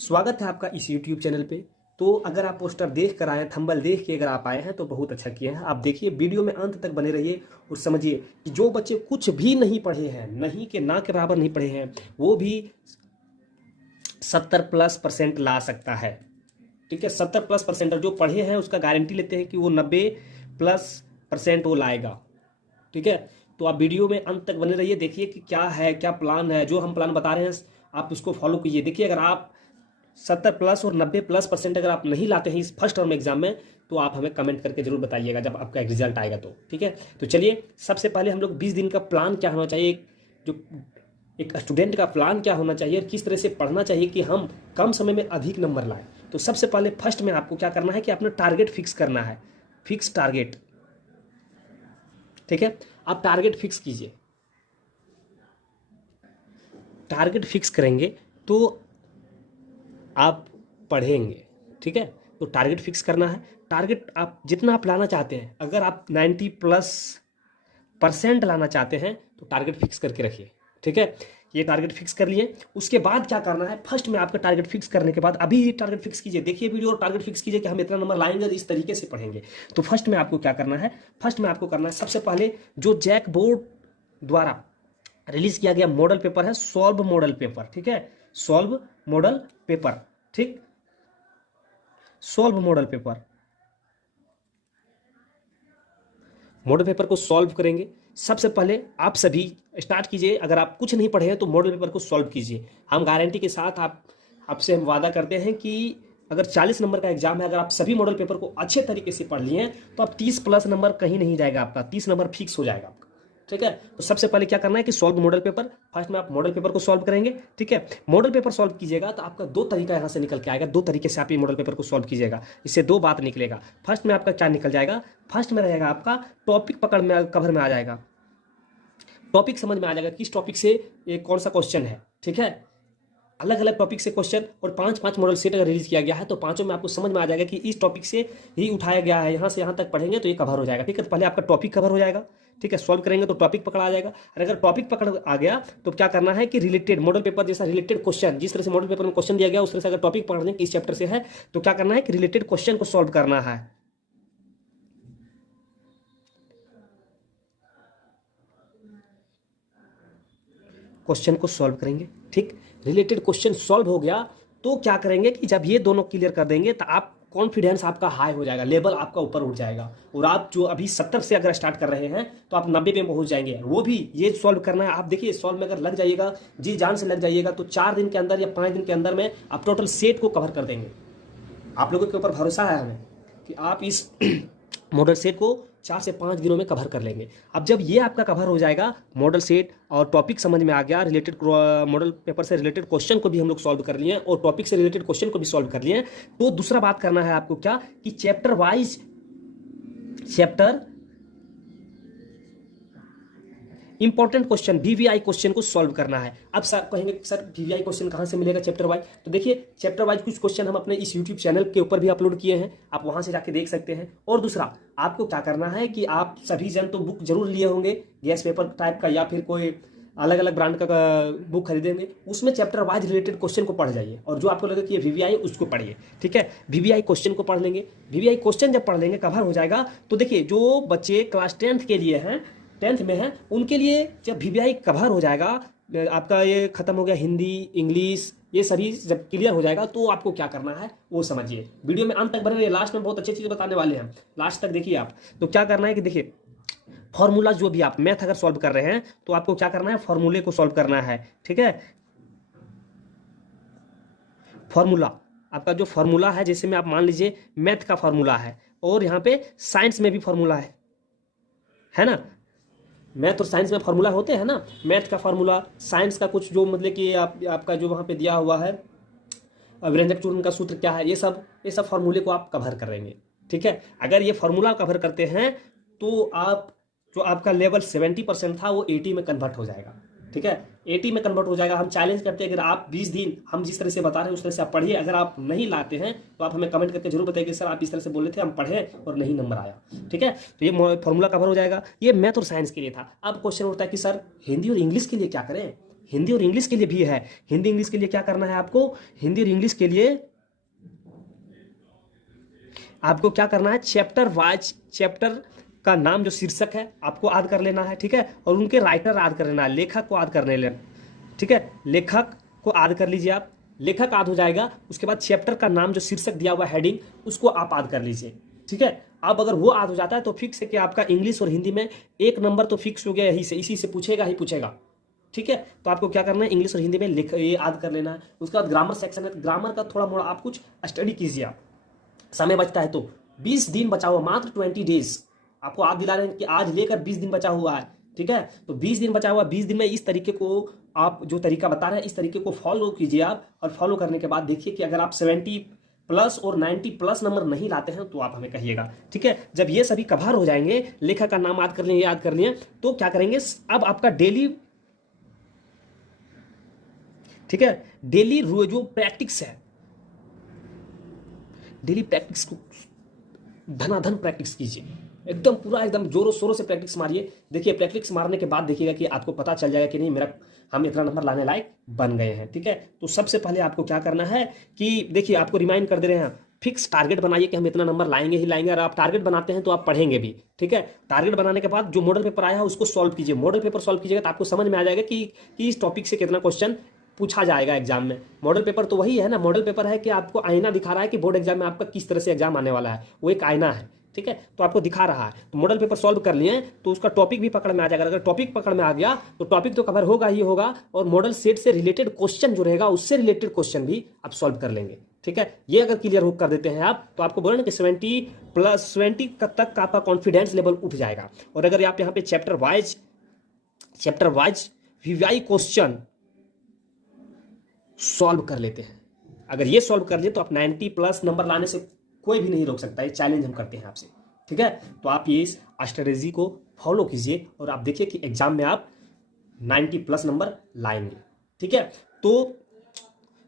स्वागत है आपका इस YouTube चैनल पे। तो अगर आप पोस्टर देख कर आए हैं, थंबनेल देख के अगर आप आए हैं तो बहुत अच्छा किए हैं। आप देखिए वीडियो में अंत तक बने रहिए और समझिए कि जो बच्चे कुछ भी नहीं पढ़े हैं, नहीं के ना के बराबर नहीं पढ़े हैं, वो भी 70+% ला सकता है। ठीक है, 70+% जो पढ़े हैं उसका गारंटी लेते हैं कि वो 90+% वो लाएगा। ठीक है, तो आप वीडियो में अंत तक बने रहिए, देखिए कि क्या है, क्या प्लान है। जो हम प्लान बता रहे हैं आप उसको फॉलो कीजिए। देखिए, अगर आप 70+ और 90+% अगर आप नहीं लाते हैं इस फर्स्ट टर्म एग्जाम में तो आप हमें कमेंट करके जरूर बताइएगा जब आपका रिजल्ट आएगा तो। ठीक है, तो चलिए सबसे पहले हम लोग 20 दिन का प्लान क्या होना चाहिए, जो एक स्टूडेंट का प्लान क्या होना चाहिए और किस तरह से पढ़ना चाहिए कि हम कम समय में अधिक नंबर लाएं। तो सबसे पहले फर्स्ट में आपको क्या करना है कि अपना टारगेट फिक्स करना है। Fix target. ठीक है, आप टारगेट फिक्स कीजिए। टारगेट फिक्स करेंगे तो आप पढ़ेंगे। ठीक है, तो टारगेट फिक्स करना है। टारगेट आप जितना आप लाना चाहते हैं, अगर आप 90+% लाना चाहते हैं तो टारगेट फिक्स करके रखिए। ठीक है, ये टारगेट फिक्स कर लिए। उसके बाद क्या करना है, फर्स्ट में आपका टारगेट फिक्स करने के बाद अभी ये टारगेट फिक्स कीजिए, देखिए वीडियो और टारगेट फिक्स कीजिए कि हम इतना नंबर लाएंगे और इस तरीके से पढ़ेंगे। तो फर्स्ट में आपको क्या करना है, फर्स्ट में आपको करना है सबसे पहले जो जैक बोर्ड द्वारा रिलीज किया गया मॉडल पेपर है, सॉल्व मॉडल पेपर। ठीक है, सॉल्व मॉडल पेपर। ठीक, solve model paper. Model paper को सॉल्व करेंगे। सबसे पहले आप सभी स्टार्ट कीजिए, अगर आप कुछ नहीं पढ़े हैं तो मॉडल पेपर को सॉल्व कीजिए। हम गारंटी के साथ आपसे हम वादा करते हैं कि अगर 40 नंबर का एग्जाम है, अगर आप सभी मॉडल पेपर को अच्छे तरीके से पढ़ लिए हैं तो आप 30+ नंबर कहीं नहीं जाएगा, आपका 30 नंबर फिक्स हो जाएगा आपका। ठीक है, तो सबसे पहले क्या करना है कि सॉल्व मॉडल पेपर। फर्स्ट में आप मॉडल पेपर को सॉल्व करेंगे। ठीक है, मॉडल पेपर सॉल्व कीजिएगा तो आपका दो तरीका यहाँ से निकल के आएगा। दो तरीके से आप ये मॉडल पेपर को सॉल्व कीजिएगा, इससे दो बात निकलेगा। फर्स्ट में आपका क्या निकल जाएगा, फर्स्ट में रहेगा आपका टॉपिक पकड़ में कवर में आ जाएगा, टॉपिक समझ में आ जाएगा किस टॉपिक से ये कौन सा क्वेश्चन है। ठीक है, अलग अलग टॉपिक से क्वेश्चन और 5-5 मॉडल सेट अगर रिलीज किया गया है तो पांचों में आपको समझ में आ जाएगा कि इस टॉपिक से ही उठाया गया है, यहाँ से यहाँ तक पढ़ेंगे तो ये कवर हो जाएगा। ठीक है, तो पहले आपका टॉपिक कवर हो जाएगा। ठीक है, सॉल्व करेंगे तो टॉपिक पकड़ आ जाएगा। और अगर टॉपिक पकड़ आ गया तो क्या करना है कि रिलेटेड मॉडल पेपर जैसा रिलेटेड क्वेश्चन, जिस तरह से मॉडल पेपर में क्वेश्चन दिया गया उस तरह से अगर टॉपिक पकड़ लें कि इस चैप्टर से है तो क्या करना है कि रिलेटेड क्वेश्चन को सॉल्व करना है। क्वेश्चन को सॉल्व करेंगे। ठीक, रिलेटेड क्वेश्चन सॉल्व हो गया तो क्या करेंगे कि जब ये दोनों क्लियर कर देंगे तो आप कॉन्फिडेंस आपका हाई हो जाएगा, लेवल आपका ऊपर उठ जाएगा और आप जो अभी 70 से अगर स्टार्ट कर रहे हैं तो आप 90 पे पहुंच जाएंगे। वो भी ये सॉल्व करना है। आप देखिए, सॉल्व में अगर लग जाइएगा, जी जान से लग जाइएगा तो 4 दिन के अंदर या 5 दिन के अंदर में आप टोटल सेट को कवर कर देंगे। आप लोगों के ऊपर भरोसा है हमें कि आप इस मॉडल सेट को 4 से 5 दिनों में कवर कर लेंगे। अब जब ये आपका कवर हो जाएगा, मॉडल सेट और टॉपिक समझ में आ गया, रिलेटेड मॉडल पेपर से रिलेटेड क्वेश्चन को भी हम लोग सॉल्व कर लिए और टॉपिक से रिलेटेड क्वेश्चन को भी सॉल्व कर लिए, तो दूसरा बात करना है आपको क्या कि chapter wise chapter important question VVI question को सॉल्व करना है। अब सर कहेंगे सर वीवीआई क्वेश्चन कहाँ से मिलेगा चैप्टर वाइज, तो देखिए चैप्टर वाइज कुछ क्वेश्चन हम अपने इस यूट्यूब चैनल के ऊपर भी अपलोड किए हैं, आप वहां से जाके देख सकते हैं। और दूसरा आपको क्या करना है कि आप सभी जन तो बुक जरूर लिए होंगे, गैस पेपर टाइप का या फिर कोई अलग अलग ब्रांड का बुक खरीदेंगे, उसमें चैप्टर वाइज रिलेटेड क्वेश्चन को पढ़ जाइए और जो आपको लगे कि ये वीवीआई उसको पढ़िए। ठीक है, वीवीआई क्वेश्चन को पढ़ लेंगे। वीवीआई क्वेश्चन जब पढ़ लेंगे, कवर हो जाएगा, तो देखिए जो बच्चे क्लास 10th के लिए हैं, 10th में है, उनके लिए जब वीवीआई कवर हो जाएगा, आपका ये खत्म हो गया, हिंदी इंग्लिश ये सभी जब क्लियर हो जाएगा तो आपको क्या करना है वो समझिए। वीडियो में अंत तक बने रहिए, लास्ट में बहुत अच्छी चीज़ बताने वाले हैं, लास्ट तक देखिए आप। तो क्या करना है कि देखिए फॉर्मूला जो भी आप मैथ अगर सॉल्व कर रहे हैं तो आपको क्या करना है, फॉर्मूले को सॉल्व करना है। ठीक है, फॉर्मूला आपका जो फॉर्मूला है, जैसे में आप मान लीजिए मैथ का फॉर्मूला है और यहाँ पे साइंस में भी फॉर्मूला है ना, मैथ और साइंस में फार्मूला होते हैं ना, मैथ का फार्मूला, साइंस का कुछ जो मतलब कि आपका जो वहाँ पे दिया हुआ है व्यंजक चूर्ण का सूत्र क्या है, ये सब फार्मूले को आप कवर करेंगे। ठीक है, अगर ये फार्मूला कवर करते हैं तो आप जो आपका लेवल 70% था वो 80 में कन्वर्ट हो जाएगा। ठीक है, 80 में कन्वर्ट हो जाएगा। हम चैलेंज करते हैं, अगर आप 20 दिन हम जिस तरह से बता रहे हैं उस तरह से आप पढ़िए। अगर आप नहीं लाते हैं तो आप हमें कमेंट करके जरूर बताइए कि सर आप इस तरह से बोले थे, हम पढ़े और नहीं नंबर आया। ठीक है, तो ये फॉर्मूला कवर हो जाएगा। ये मैथ और साइंस के लिए था। अब क्वेश्चन उठता है कि सर हिंदी और इंग्लिश के लिए क्या करें, हिंदी और इंग्लिश के लिए भी है। हिंदी इंग्लिश के लिए क्या करना है आपको, हिंदी और इंग्लिश के लिए आपको क्या करना है, चैप्टर वाइज चैप्टर का नाम जो शीर्षक है आपको याद कर लेना है, ठीक है, और उनके राइटर याद कर लेना है, लेखक को याद करने लेना, ठीक है, लेखक को याद कर लीजिए आप, लेखक याद हो जाएगा, उसके बाद चैप्टर का नाम जो शीर्षक दिया हुआ हेडिंग उसको आप याद कर लीजिए, ठीक है। अब अगर वो याद हो जाता है तो फिक्स है कि आपका इंग्लिश और हिंदी में 1 नंबर तो फिक्स हो गया, यही से इसी से पूछेगा ही पूछेगा, ठीक है। तो आपको क्या करना है, इंग्लिश और हिंदी में लिख ये याद कर लेना है। उसके बाद ग्रामर सेक्शन है, ग्रामर का थोड़ा मोड़ा आप कुछ स्टडी कीजिए, आप समय बचता है तो 20 दिन बचा हुआ, मात्र 20 डेज आपको याद दिला रहे हैं कि आज लेकर 20 दिन बचा हुआ है, ठीक है। तो 20 दिन बचा हुआ, 20 दिन में इस तरीके को आप जो तरीका बता रहे हैं इस तरीके को फॉलो कीजिए आप, और फॉलो करने के बाद देखिए कि अगर आप 70 प्लस और 90 प्लस नंबर नहीं लाते हैं तो आप हमें कहिएगा, ठीक है। जब ये सभी कवर हो जाएंगे, लेखक का नाम याद कर लेंगे, याद कर लिए, तो क्या करेंगे, अब आपका डेली, ठीक है, डेली जो प्रैक्टिस है, डेली प्रैक्टिस को धनाधन प्रैक्टिस कीजिए, एकदम पूरा एकदम जोरों शोरों से प्रैक्टिस मारिए। देखिए प्रैक्टिस मारने के बाद देखिएगा कि आपको पता चल जाएगा कि नहीं मेरा हम इतना नंबर लाने लायक बन गए हैं, ठीक है। तो सबसे पहले आपको क्या करना है कि देखिए आपको रिमाइंड कर दे रहे हैं, फिक्स टारगेट बनाइए कि हम इतना नंबर लाएंगे ही लाएंगे, और आप टारगेट बनाते हैं तो आप पढ़ेंगे भी, ठीक है। टारगेट बनाने के बाद जो मॉडल पेपर आया है उसको सॉल्व कीजिए, मॉडल पेपर सॉल्व कीजिएगा तो आपको समझ में आ जाएगा कि इस टॉपिक से कितना क्वेश्चन पूछा जाएगा एग्जाम में। मॉडल पेपर तो वही है ना, मॉडल पेपर है कि आपको आईना दिखा रहा है कि बोर्ड एग्जाम में आपका किस तरह से एग्जाम आने वाला है, वो एक आईना है, ठीक है। तो आपको दिखा रहा है, तो मॉडल पेपर सॉल्व कर लिए तो उसका टॉपिक भी पकड़ में आ जाएगा। अगर टॉपिक पकड़ में आ गया तो टॉपिक तो कवर होगा ही होगा, और मॉडल सेट से रिलेटेड क्वेश्चन जो रहेगा उससे रिलेटेड क्वेश्चन भी आप सॉल्व कर लेंगे, ठीक है। ये अगर क्लियर कर देते हैं आप तो आपको बोला ना कि 70 तक का आपका कॉन्फिडेंस लेवल उठ जाएगा। और अगर आप यहाँ पे chapter wise VY question solve कर लेते हैं, अगर ये सॉल्व कर लिए तो आप 90 प्लस नंबर लाने से कोई भी नहीं रोक सकता, ये चैलेंज हम करते हैं आपसे, ठीक है। तो आप ये इस स्ट्रेटेजी को फॉलो कीजिए और आप देखिए कि एग्जाम में आप 90 प्लस नंबर लाएंगे, ठीक है। तो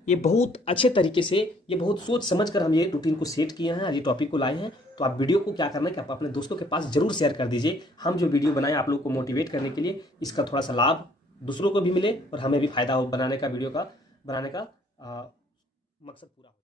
ये बहुत अच्छे तरीके से, ये बहुत सोच समझ कर हम ये रूटीन को सेट किए हैं, ये टॉपिक को लाए हैं। तो आप वीडियो को क्या करना है कि आप अपने दोस्तों के पास जरूर शेयर कर दीजिए। हम जो वीडियो बनाए आप लोग को मोटिवेट करने के लिए, इसका थोड़ा सा लाभ दूसरों को भी मिले और हमें भी फायदा हो, बनाने का वीडियो का बनाने का मकसद पूरा हो।